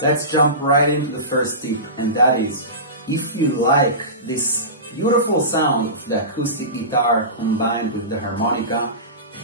Let's jump right into the first tip, and that is, if you like this beautiful sound of the acoustic guitar combined with the harmonica,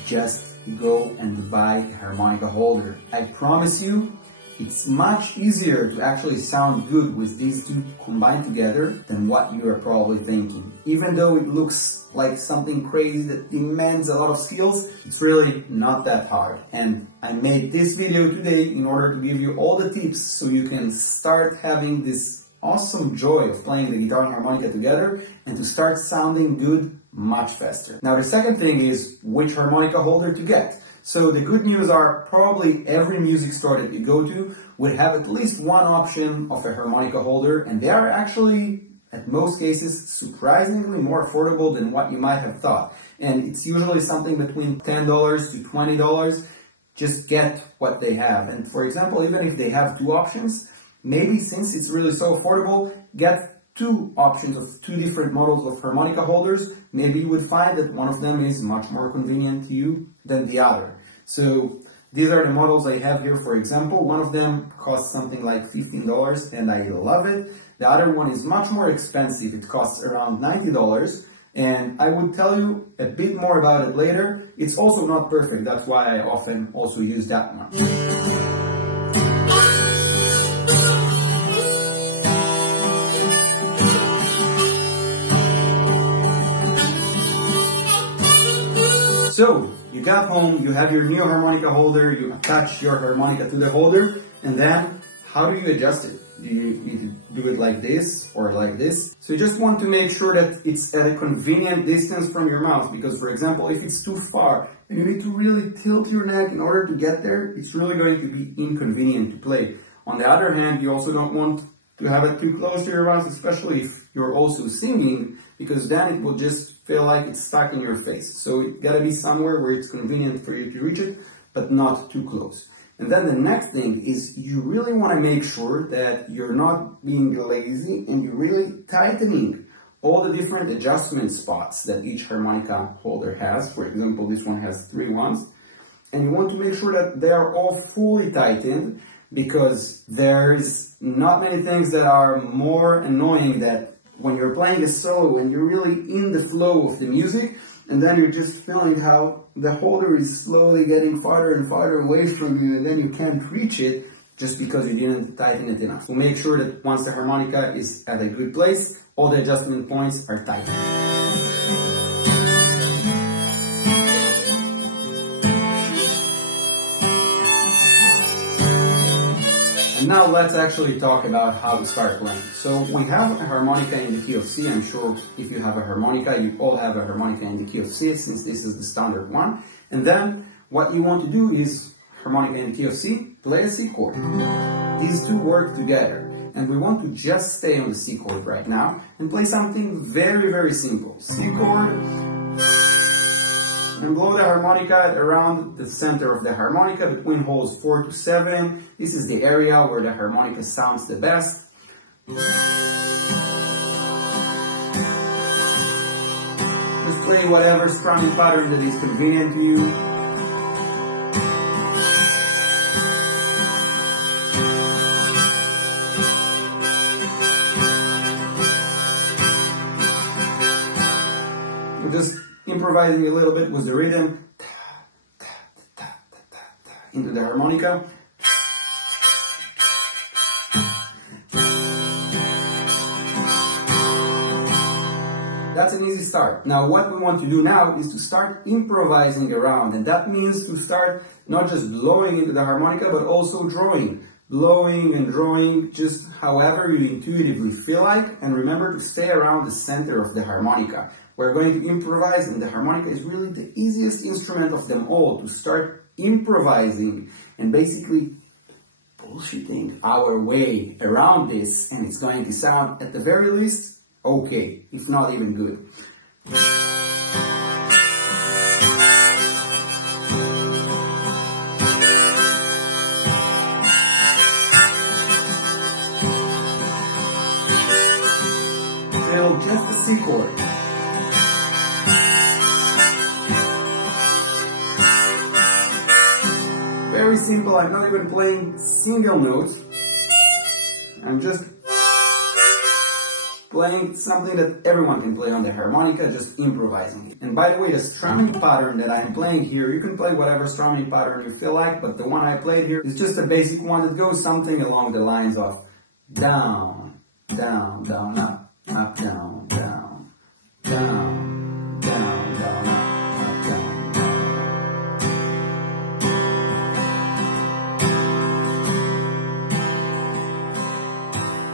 just go and buy a harmonica holder. I promise you, it's much easier to actually sound good with these two combined together than what you are probably thinking. Even though it looks like something crazy that demands a lot of skills, it's really not that hard. And I made this video today in order to give you all the tips so you can start having this awesome joy of playing the guitar and harmonica together and to start sounding good much faster. Now the second thing is which harmonica holder to get. So the good news are probably every music store that you go to would have at least one option of a harmonica holder, and they are actually, at most cases, surprisingly more affordable than what you might have thought. And it's usually something between $10 to $20. Just get what they have. And for example, even if they have two options, maybe since it's really so affordable, get two options of two different models of harmonica holders. Maybe you would find that one of them is much more convenient to you than the other. So these are the models I have here. For example, one of them costs something like $15 and I love it. The other one is much more expensive. It costs around $90, and I would tell you a bit more about it later. It's also not perfect. That's why I often also use that one. So, you got home, you have your new harmonica holder, you attach your harmonica to the holder, and then how do you adjust it? Do you need to do it like this or like this? So you just want to make sure that it's at a convenient distance from your mouth, because for example, if it's too far and you need to really tilt your neck in order to get there, it's really going to be inconvenient to play. On the other hand, you also don't want to have it too close to your mouth, especially if you're also singing, because then it will just feel like it's stuck in your face. So it gotta be somewhere where it's convenient for you to reach it, but not too close. And then the next thing is you really want to make sure that you're not being lazy and you're really tightening all the different adjustment spots that each harmonica holder has. For example, this one has 3 ones. And you want to make sure that they are all fully tightened, because there's not many things that are more annoying that when you're playing a solo and you're really in the flow of the music, and then you're just feeling how the holder is slowly getting farther and farther away from you, and then you can't reach it just because you didn't tighten it enough. So make sure that once the harmonica is at a good place, all the adjustment points are tight. And now let's actually talk about how to start playing. So we have a harmonica in the key of C. I'm sure if you have a harmonica, you all have a harmonica in the key of C, since this is the standard one. And then what you want to do is harmonica in the key of C, play a C chord. These two work together. And we want to just stay on the C chord right now and play something very, very simple. C chord, and blow the harmonica at around the center of the harmonica, between holes 4 to 7. This is the area where the harmonica sounds the best. Just play whatever strumming pattern that is convenient to you. We're just improvising a little bit with the rhythm into the harmonica. That's an easy start. Now what we want to do now is to start improvising around, and that means to start not just blowing into the harmonica but also drawing. Blowing and drawing just however you intuitively feel like, and remember to stay around the center of the harmonica. We're going to improvise, and the harmonica is really the easiest instrument of them all to start improvising and basically bullshitting our way around this, and it's going to sound, at the very least, okay, if not even good. C chord. Very simple, I'm not even playing single notes. I'm just playing something that everyone can play on the harmonica, just improvising. And by the way, the strumming pattern that I'm playing here, you can play whatever strumming pattern you feel like, but the one I played here is just a basic one that goes something along the lines of down, down, down, up, up, down, down, down, down, down, up, down.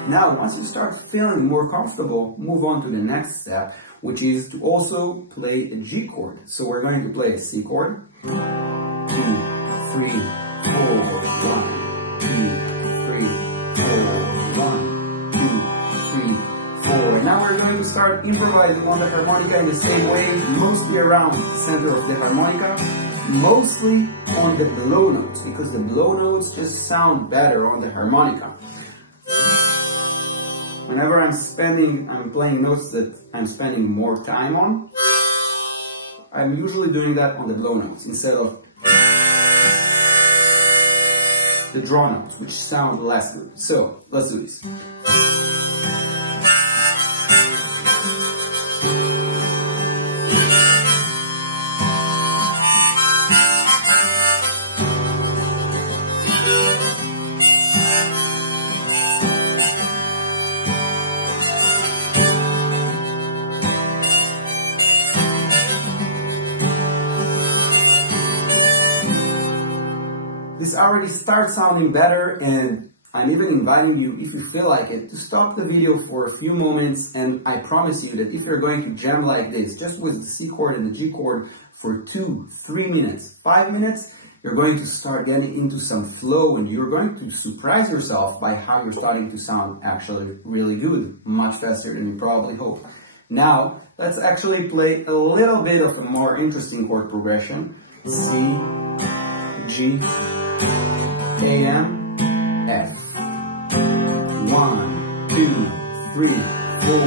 Now, once you start feeling more comfortable, move on to the next step, which is to also play a G chord. So we're going to play a C chord. 2, 3, 4, 1, 2, 3, 4, 1, 2, 3, 4. And now we're going to start improvising on the harmonica in the same way, mostly around the center of the harmonica, mostly on the blow notes, because the blow notes just sound better on the harmonica. Whenever I'm playing notes that I'm spending more time on, I'm usually doing that on the blow notes instead of the draw notes, which sound less good. So, let's do this. This already starts sounding better, and I'm even inviting you, if you feel like it, to stop the video for a few moments, and I promise you that if you're going to jam like this, just with the C chord and the G chord for 2, 3 minutes, 5 minutes, you're going to start getting into some flow, and you're going to surprise yourself by how you're starting to sound actually really good, much faster than you probably hope. Now, let's actually play a little bit of a more interesting chord progression. C, G, A, M, F. 1, 2, 3, 4.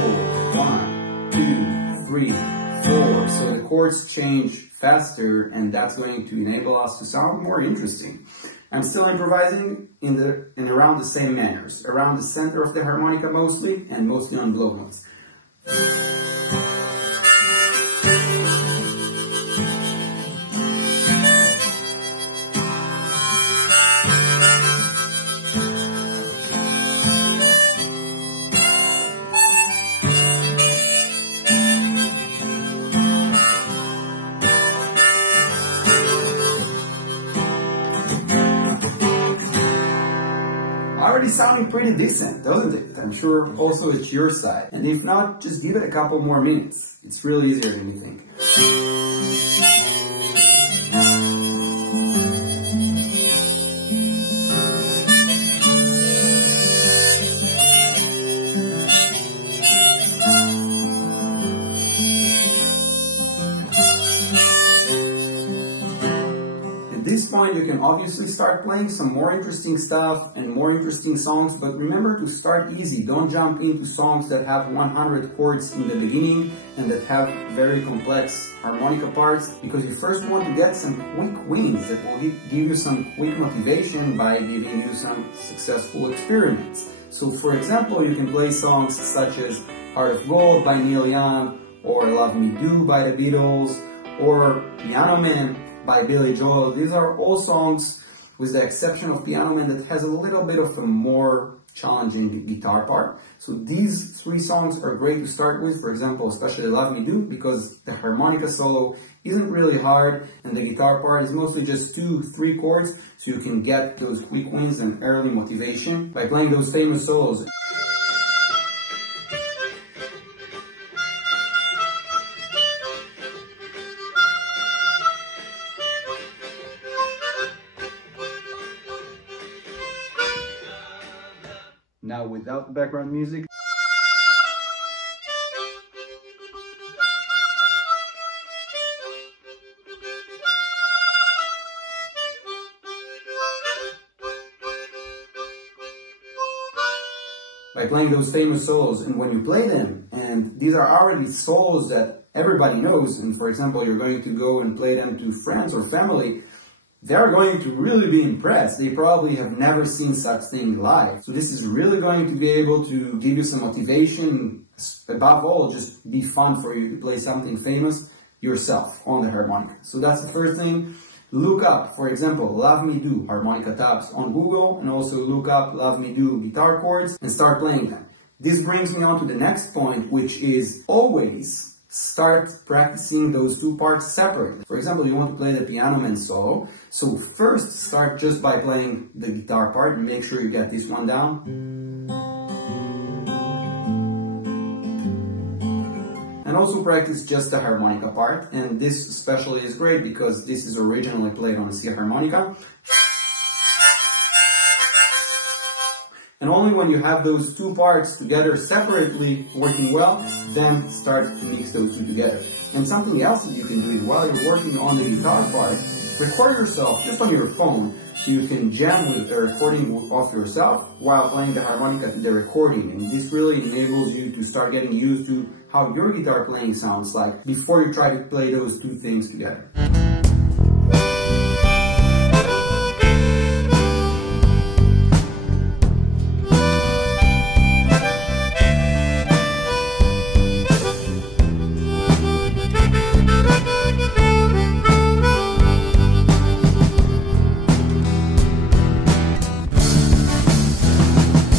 1, 2, 3, 4. So the chords change faster, and that's going to enable us to sound more interesting. I'm still improvising in around the same manners, around the center of the harmonica mostly, and mostly on blow notes. Already sounding pretty decent, doesn't it? I'm sure also it's your side. And if not, just give it a couple more minutes. It's really easier than you think. At this point, you can obviously start playing some more interesting stuff and more interesting songs, but remember to start easy. Don't jump into songs that have 100 chords in the beginning and that have very complex harmonica parts, because you first want to get some quick wins that will give you some quick motivation by giving you some successful experiments. So for example, you can play songs such as Heart of Gold by Neil Young, or Love Me Do by the Beatles, or Piano Man by Billy Joel. These are all songs, with the exception of Piano Man, that has a little bit of a more challenging guitar part. So these 3 songs are great to start with, for example, especially Love Me Do, because the harmonica solo isn't really hard and the guitar part is mostly just 2-3 chords, so you can get those quick wins and early motivation by playing those famous solos. Now without the background music. by playing those famous solos. And when you play them, and these are already solos that everybody knows, and for example, you're going to go and play them to friends or family, they're going to really be impressed. They probably have never seen such thing live. So this is really going to be able to give you some motivation. Above all, just be fun for you to play something famous yourself on the harmonica. So that's the first thing. Look up, for example, Love Me Do harmonica tabs on Google, and also look up Love Me Do guitar chords and start playing them. This brings me on to the next point, which is always start practicing those two parts separately. For example, you want to play the Piano Man solo, so first start just by playing the guitar part. Make sure you get this one down. And also practice just the harmonica part, and this especially is great because this is originally played on a C harmonica. And only when you have those two parts together separately working well, then start to mix those two together. And something else that you can do is while you're working on the guitar part, record yourself just on your phone so you can jam with the recording of yourself while playing the harmonica to the recording. And this really enables you to start getting used to how your guitar playing sounds like before you try to play those two things together.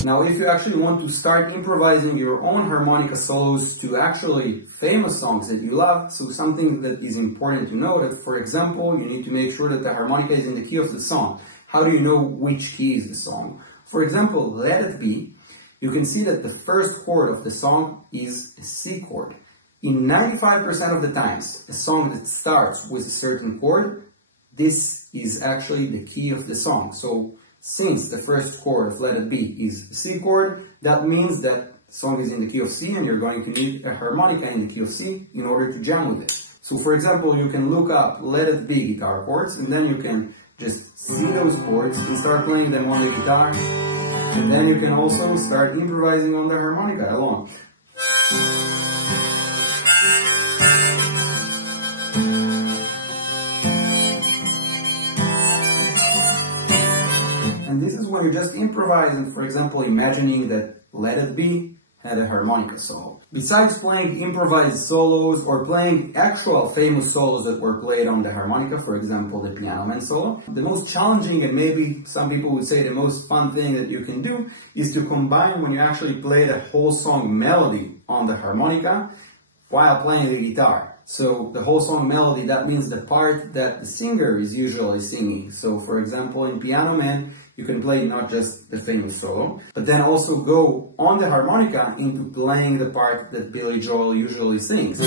Now, if you actually want to start improvising your own harmonica solos to actually famous songs that you love, so something that is important to know that, for example, you need to make sure that the harmonica is in the key of the song. How do you know which key is the song? For example, Let It Be, you can see that the first chord of the song is a C chord. In 95% of the times, a song that starts with a certain chord, this is actually the key of the song. So, since the first chord of Let It Be is C chord, that means that the song is in the key of C and you're going to need a harmonica in the key of C in order to jam with it. So for example, you can look up Let It Be guitar chords and then you can just see those chords and start playing them on the guitar. And then you can also start improvising on the harmonica along. And this is when you're just improvising, for example, imagining that Let It Be had a harmonica solo. Besides playing improvised solos or playing actual famous solos that were played on the harmonica, for example, the Piano Man solo, the most challenging and maybe some people would say the most fun thing that you can do is to combine when you actually play the whole song melody on the harmonica while playing the guitar. So the whole song melody, that means the part that the singer is usually singing. So for example, in Piano Man, you can play not just the famous solo, but then also go on the harmonica into playing the part that Billy Joel usually sings.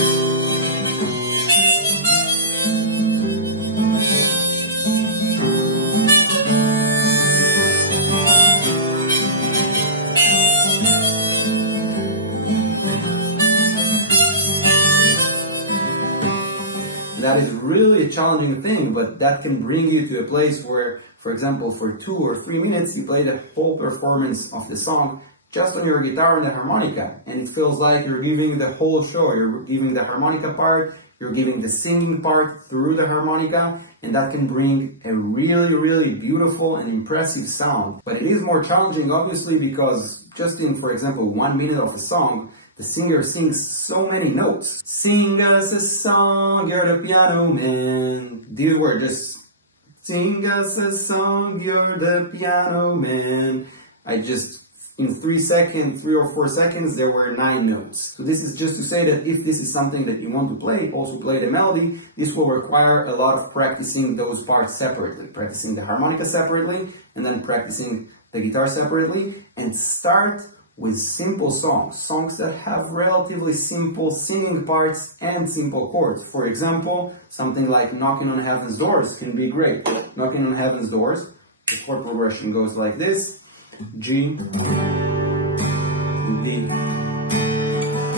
That is really a challenging thing, but that can bring you to a place where, for example, for 2 or 3 minutes, you play the whole performance of the song just on your guitar and the harmonica, and it feels like you're giving the whole show. You're giving the harmonica part, you're giving the singing part through the harmonica, and that can bring a really, really beautiful and impressive sound. But it is more challenging, obviously, because just in, for example, 1 minute of a song, the singer sings so many notes. Sing us a song, you're the piano man. These were just, sing us a song, you're the piano man. In 3 or 4 seconds, there were 9 notes. So this is just to say that if this is something that you want to play, also play the melody, this will require a lot of practicing those parts separately. Practicing the harmonica separately, and then practicing the guitar separately, and start with simple songs that have relatively simple singing parts and simple chords. For example, something like Knocking on Heaven's Doors can be great. Knocking on Heaven's Doors, the chord progression goes like this: G, D,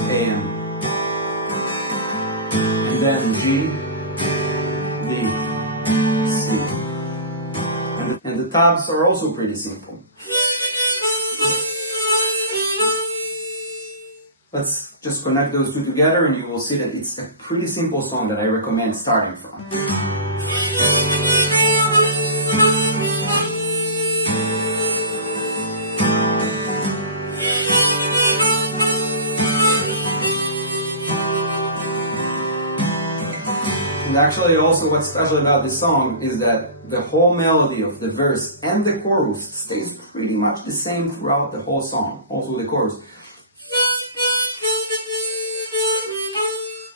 A, M, and then G, D, C. And the tabs are also pretty simple. let's just connect those two together and you will see that it's a pretty simple song that I recommend starting from. And actually also what's special about this song is that the whole melody of the verse and the chorus stays pretty much the same throughout the whole song, also the chorus.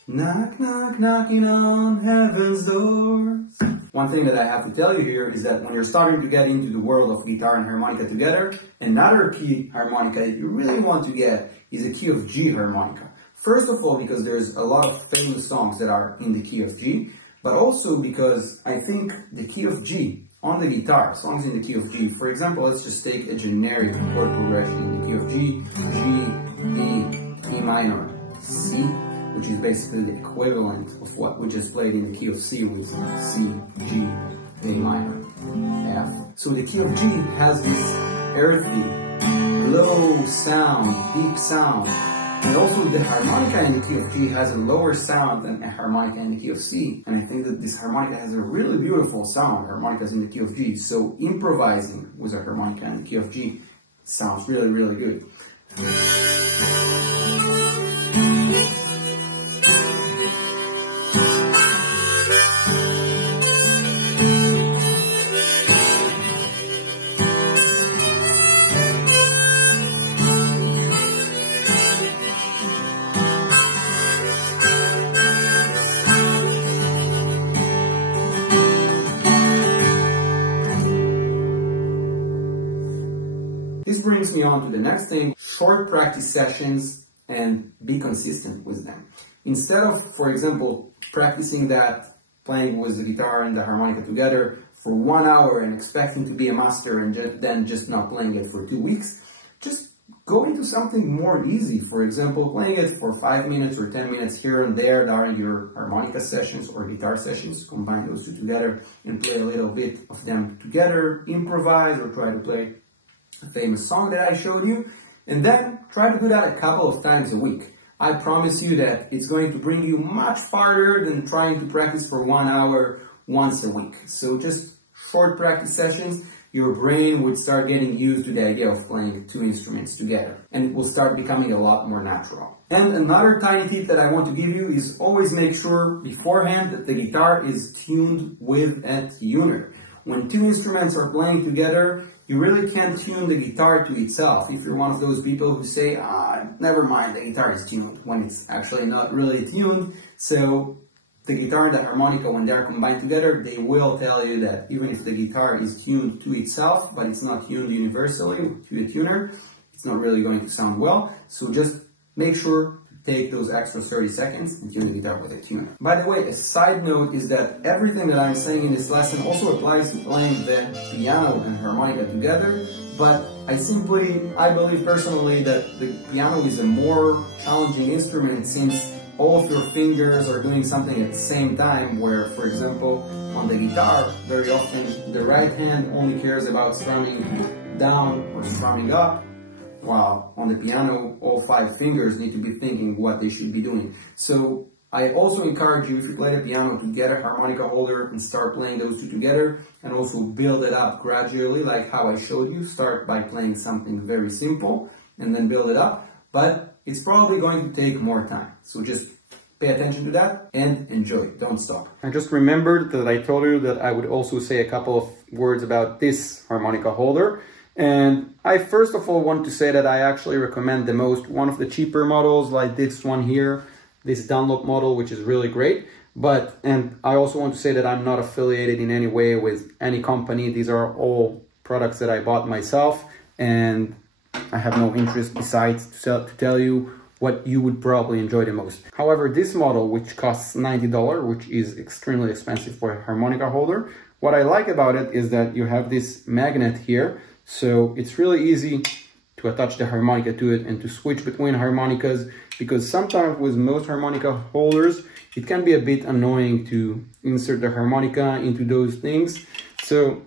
Knock, knock, knocking on heaven's doors. One thing that I have to tell you here is that when you're starting to get into the world of guitar and harmonica together, another key harmonica that you really want to get is a key of G harmonica. First of all, because there's a lot of famous songs that are in the key of G, but also because I think the key of G on the guitar, songs in the key of G, for example, let's just take a generic chord progression in the key of G, G, E, E minor, C, which is basically the equivalent of what we just played in the key of C with C, G, A minor, F. So the key of G has this earthy, low sound, deep sound. And also the harmonica in the key of G has a lower sound than a harmonica in the key of C. And I think that this harmonica has a really beautiful sound, harmonicas in the key of G. So improvising with a harmonica in the key of G sounds really, really good. This brings me on to the next thing, short practice sessions and be consistent with them. Instead of, for example, practicing that, playing with the guitar and the harmonica together for 1 hour and expecting to be a master and then just not playing it for 2 weeks, just go into something more easy. For example, playing it for 5 minutes or 10 minutes here and there during your harmonica sessions or guitar sessions. Combine those two together and play a little bit of them together, improvise or try to play a famous song that I showed you, and then try to do that a couple of times a week. I promise you that it's going to bring you much farther than trying to practice for 1 hour once a week. So just short practice sessions, your brain would start getting used to the idea of playing two instruments together, and it will start becoming a lot more natural. And another tiny tip that I want to give you is always make sure beforehand that the guitar is tuned with a tuner. When two instruments are playing together, you really can't tune the guitar to itself. If you're one of those people who say, never mind, the guitar is tuned, when it's actually not really tuned. So the guitar and the harmonica, when they're combined together, they will tell you that even if the guitar is tuned to itself, but it's not tuned universally to a tuner, it's not really going to sound well. So just make sure take those extra 30 seconds and tune the guitar with a tuner. By the way, a side note is that everything that I'm saying in this lesson also applies to playing the piano and harmonica together, but I believe personally that the piano is a more challenging instrument since all of your fingers are doing something at the same time, where, for example, on the guitar, very often the right hand only cares about strumming down or strumming up, while on the piano, all 5 fingers need to be thinking what they should be doing. So I also encourage you, if you play the piano, to get a harmonica holder and start playing those two together, and also build it up gradually, like how I showed you. Start by playing something very simple, and then build it up. But it's probably going to take more time. So just pay attention to that and enjoy. Don't stop. I just remembered that I told you that I would also say a couple of words about this harmonica holder. And I first of all want to say that I actually recommend the most one of the cheaper models, like this one here, this Dunlop model, which is really great. And I also want to say that I'm not affiliated in any way with any company. These are all products that I bought myself, and I have no interest besides to tell you what you would probably enjoy the most. However, this model, which costs $90, which is extremely expensive for a harmonica holder, what I like about it is that you have this magnet here. So it's really easy to attach the harmonica to it and to switch between harmonicas, because sometimes with most harmonica holders, it can be a bit annoying to insert the harmonica into those things. So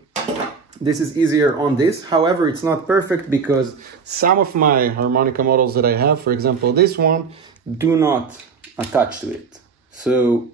This is easier on this. However, it's not perfect because some of my harmonica models that I have, for example, this one, do not attach to it. So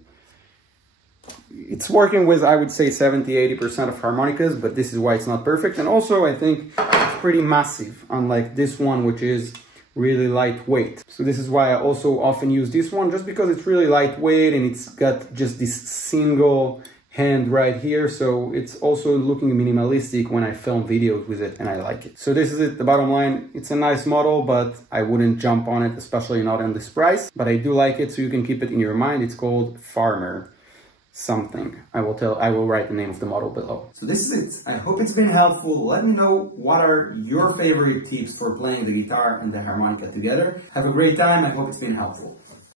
it's working with, I would say, 70-80% of harmonicas, but this is why it's not perfect. And also, I think it's pretty massive, unlike this one, which is really lightweight. So this is why I also often use this one, just because it's really lightweight and it's got just this single hand right here. So it's also looking minimalistic when I film videos with it, and I like it. So this is it, the bottom line. It's a nice model, but I wouldn't jump on it, especially not in this price. But I do like it, so you can keep it in your mind. It's called Farmer something. I will write the name of the model below. So this is it. I hope it's been helpful. Let me know what are your favorite tips for playing the guitar and the harmonica together. Have a great time. I hope it's been helpful.